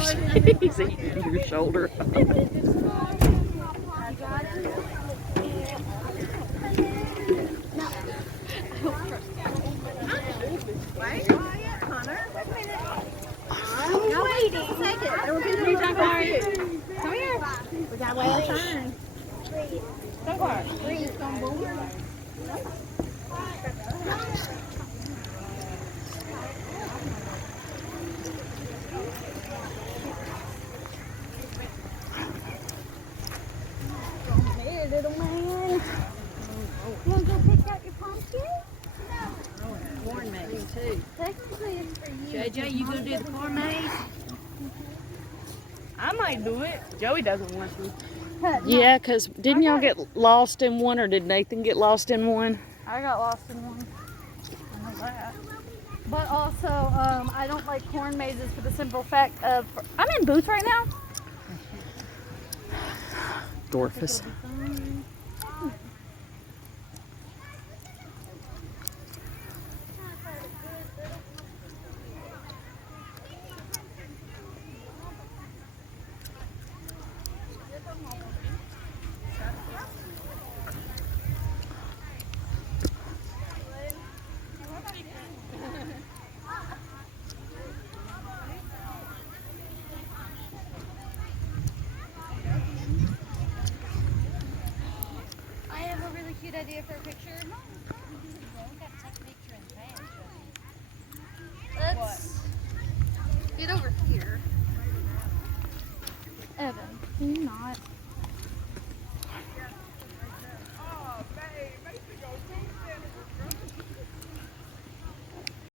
He's eating your shoulder. I'm waiting. Take it. Come here. We gotta wait our turn. Go for it. Breathe. Here, little man. You wanna go pick out your pumpkin? Corn maze too. Technically, it's for you. JJ, you gonna do the corn maze? I might do it. Joey doesn't want to. Yeah, because didn't y'all get lost in one, or did Nathan get lost in one? I got lost in one. I know that. But also, I don't like corn mazes for the simple fact of I'm in Booth right now. Dorcas. I have a really cute idea for a picture. Let's get over here. Evan, can you not?